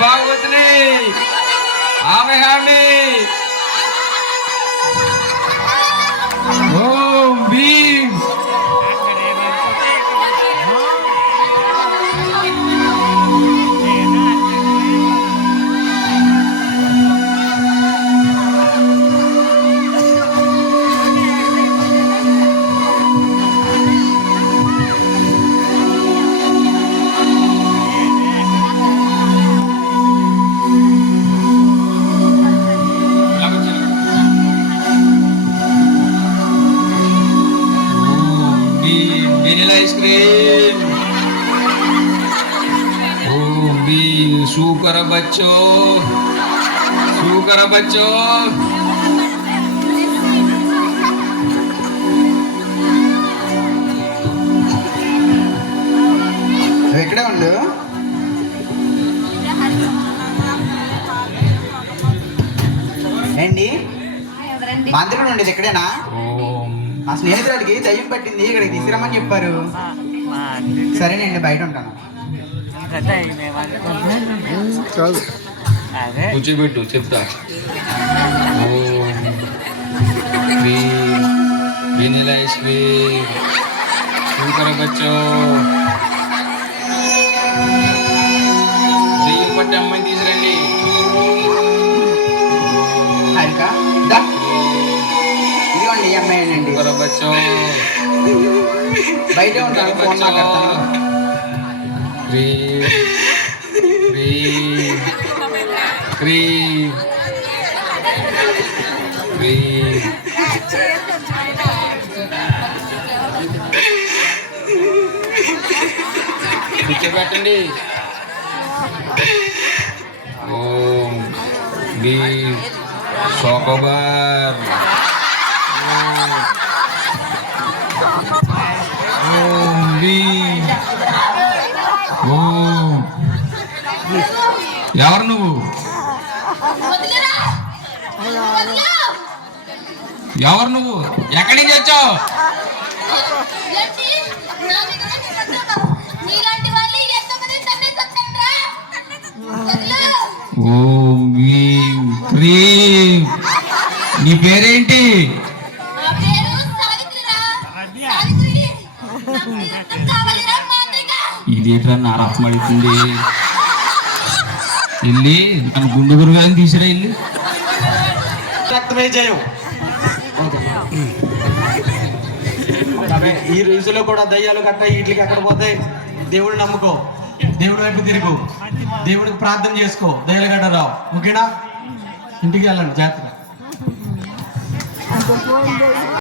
ભાગવતની આવે હામી వెనిలా ఐస్ క్రీమ్. సూకర బచ్చో. సూకర బచ్చో. ఎక్కడే ఉండు. ఏంటి మంత్రులు ఉండేది ఎక్కడేనా ఓం మా స్నేహితుడికి దయ్యం పట్టింది ఇక్కడికి తీసుకురమ్మని చెప్పారు. సరేనండి బయట ఉంటాను. అదే. కూర్చోబెట్టు చెప్తా. వెనిలా ఐస్ క్రీమ్ సూకర బచ్చో అండి సూకర బచ్చో బయటే ఉంటాను ఫోన్ మాట్లాడతాను క్రీమ్ క్రీమ్ క్రీమ్ క్రీమ్ కూర్చోబెట్టండి ఓం బీ సోకోబార్ ఓం ఎవరు నువ్వు ఎవరు నువ్వు ఎక్కడి నుంచి వచ్చావు? నా. ఓం క్రీం నీ పేరేంటి నా పేరు సావిత్రిరా. సావిత్రి. వెళ్ళి తన గుండు గురుగాలని తీసిరా వెళ్ళి రక్తమే జయం ఈ రోజులో కూడా దయ్యాలు గట్ట వీటికి ఎక్కడ పోతే దేవుడు నమ్ముకో. దేవుడి వైపు తిరుగు. దేవుడికి ప్రార్థన చేసుకో. దయ్యాలు గట్ట రావు ఓకేనా? ఇంటికి వెళ్ళండి జాగ్రత్త